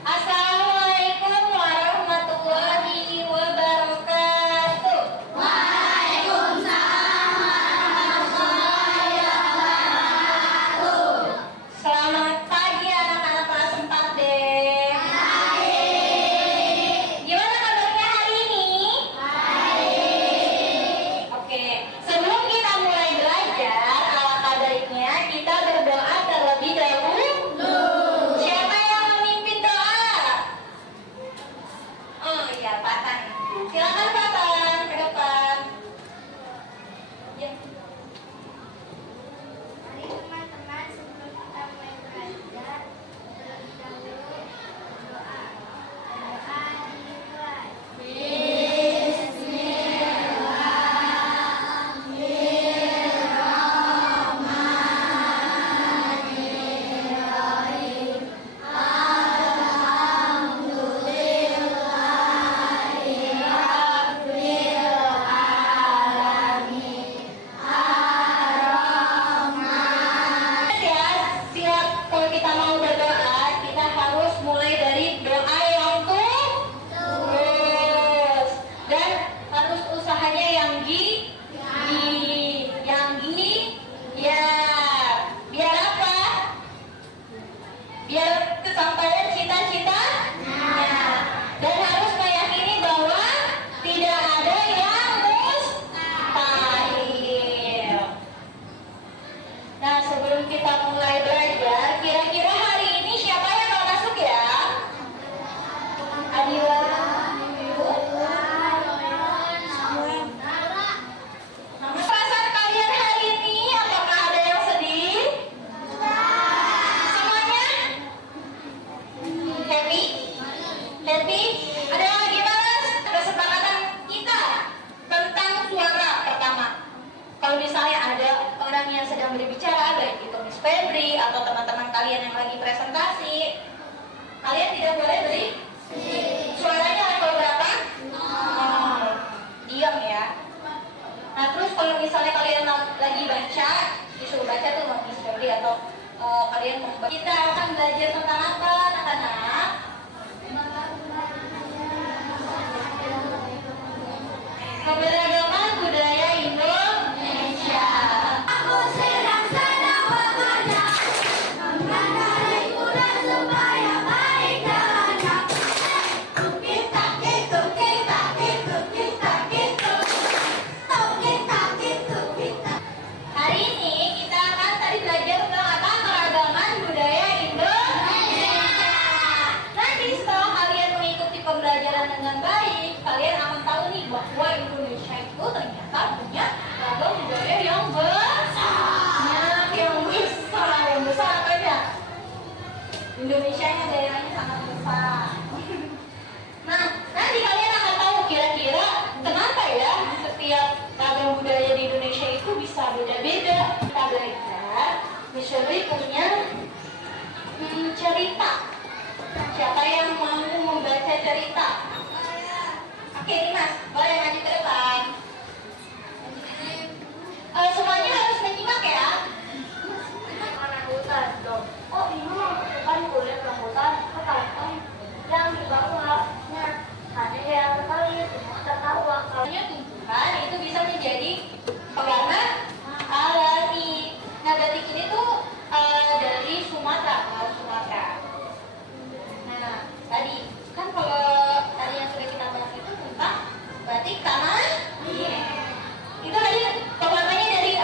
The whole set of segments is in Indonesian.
Assalamualaikum warahmatullahi wabarakatuh. Selamat pagi anak-anak kelas 4 D. Gimana kabarnya hari ini? Oke, sebelum kita mulai belajar ala baiknya kita berdoa terlebih dahulu. Siapa yang memimpin doa? Oh iya, Patan. Silakan Patan ke depan. Ya. Mari teman-teman, sebelum kita mulai belajar, terlebih dahulu berdoa. Berdoa dimulai. Ya, siap. Kalau kita mau berdoa, kita harus mulai dari doa yang tulus dan harus usahanya yang ya. Biar apa? Biar kesampaian cita-citanya. Dan harus meyakini bahwa tidak ada yang mustahil. Nah, sebelum kita mulai belajar, kira-kira hari ini siapa yang mau masuk ya? Adila, perasaan kalian hari ini apakah ada yang sedih? Semuanya happy? Happy? Ada yang lagi malas? Kesepakatan kita tentang suara pertama. Kalau misalnya ada orang yang sedang berbicara, baik itu Miss Febri atau teman-teman kalian yang lagi presentasi, kalian tidak boleh beri suaranya level berapa? Diam ya. Nah terus kalau misalnya kalian lagi baca, disuruh baca tuh sama Miss Febri atau kalian mau baca. Kita akan belajar tentang apa anak-anak? Keberagaman budaya Indonesia. Aku sedang bekerja, mempelajari Quran supaya baik jalannya. Tukik-takik, tukik-takik, tukik-takik, tukik-takik, tukik-takik. Hari ini kita akan tadi belajar tentang apa? Keragaman budaya Indonesia. Nanti setelah kalian mengikuti pembelajaran dengan baik, kalian akan tahu nih bahwa Indonesia itu ternyata punya ragam budaya yang besar. Yang besar apa ya? Indonesia-nya daerahnya sangat besar. Nah, nanti kalian akan tahu kira-kira kenapa ya setiap ragam budaya di Indonesia itu bisa beda-beda. Kita belajar, Miss Febri punya cerita. Siapa yang mau membaca cerita? Oke, ini Mas, boleh maju ke depan. Semuanya harus menyimak ya. Hutan dong. Oh iya, kan kulit rambutan kepalanya yang di bawahnya ada yang kali tertawa. Soalnya tumbuhan itu bisa menjadi pewarna alami. Nah, batik ini tuh dari Sumatera. Nah, tadi kan kalau tadi yang sudah kita bahas itu tentang batik tanah. Itu tadi pewarnanya dari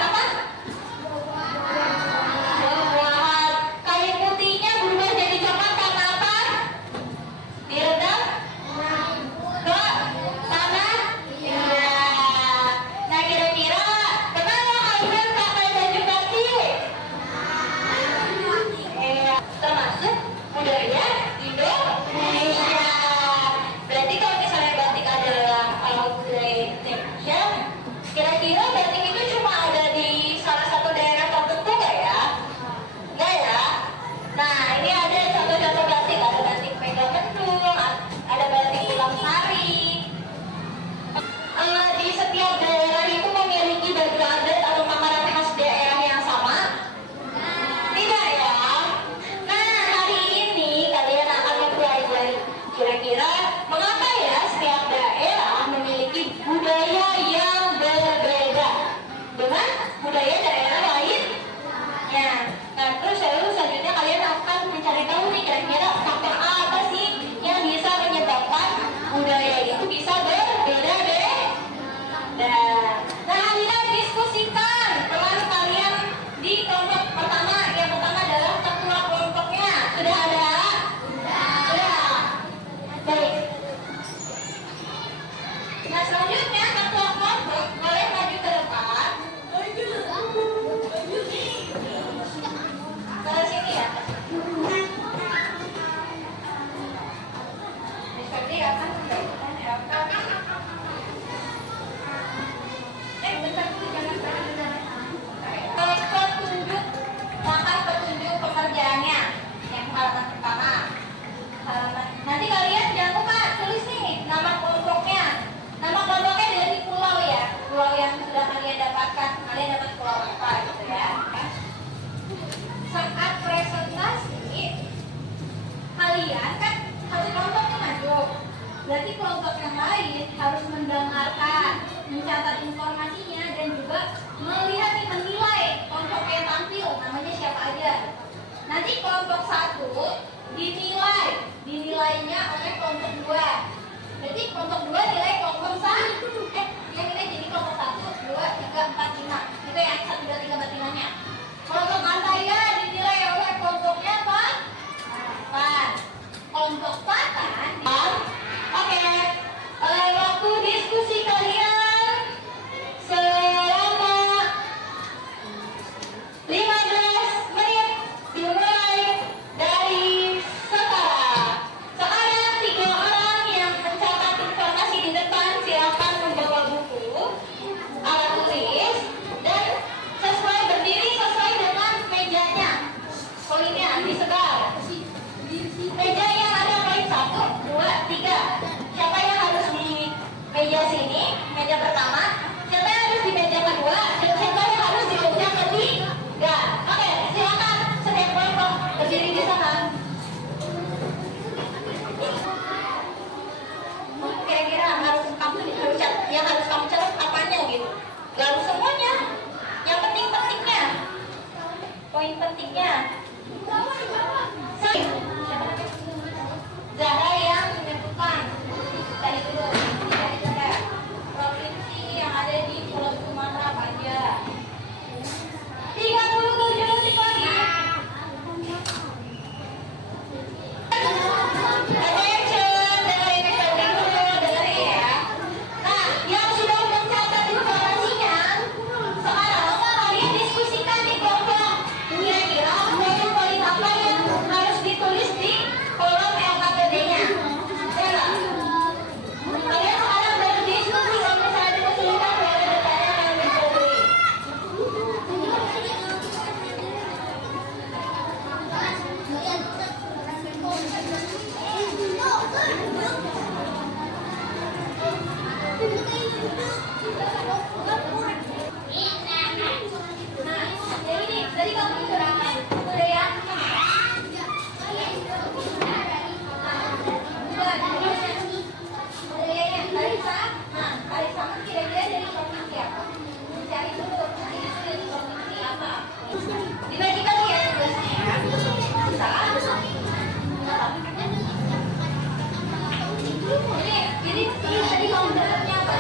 Berarti kelompok yang lain harus mendengarkan, mencatat informasinya, dan juga melihat nih, menilai kelompok yang tampil, namanya siapa aja. Nanti kelompok 1 dinilainya oleh kelompok 2. Jadi kelompok 2 nilai kelompok 1. Yang ini jadi kelompok 1, 2, 3, 4, 5. Itu yang 1, 2, 3, 4, 5-nya. Kelompok Antaya dinilai oleh kelompoknya apa? 4. Kelompok Patan. Oke. Waktu diskusi kalian selama 15 menit dimulai dari sekarang. Sekarang 3 orang yang mencatat informasi di depan silakan membawa buku, alat tulis, dan sesuai berdiri sesuai dengan mejanya. Poinnya disebar. Meja yang ada poin 1, 2, 3. Siapa yang harus di meja sini, meja pertama? Siapa yang harus di meja kedua? Dan siapa yang harus di meja ketiga? Oke, silakan setiap kelompok berdiri di sana. Kira-kira yang harus kamu catat apanya gitu? Gak harus semuanya. Yang penting-pentingnya, poin pentingnya. Zahra yang menyebutkan tadi dulu dari Zahra provinsi yang ada di Pulau Sumatera apa aja. 37 detik lagi. Attention, dengerin dulu, dengerin ya. Nah, yang sudah mencatat informasinya, sekarang kalian diskusikan di kelompok. Kira-kira poin-poin apa yang harus ditulis di kolom LKPD-nya? Ya nggak? Kalian sekarang berdiskusi, kalau misalnya ada kesulitan boleh bertanya dengan Mendagri. Nah, jadi ini dari kamu udah ya? Kira-kira dari provinsi apa? Cari dulu provinsi apa? Dibagikan ya tugasnya. Bisa? Jadi tadi kamu dapatnya apa?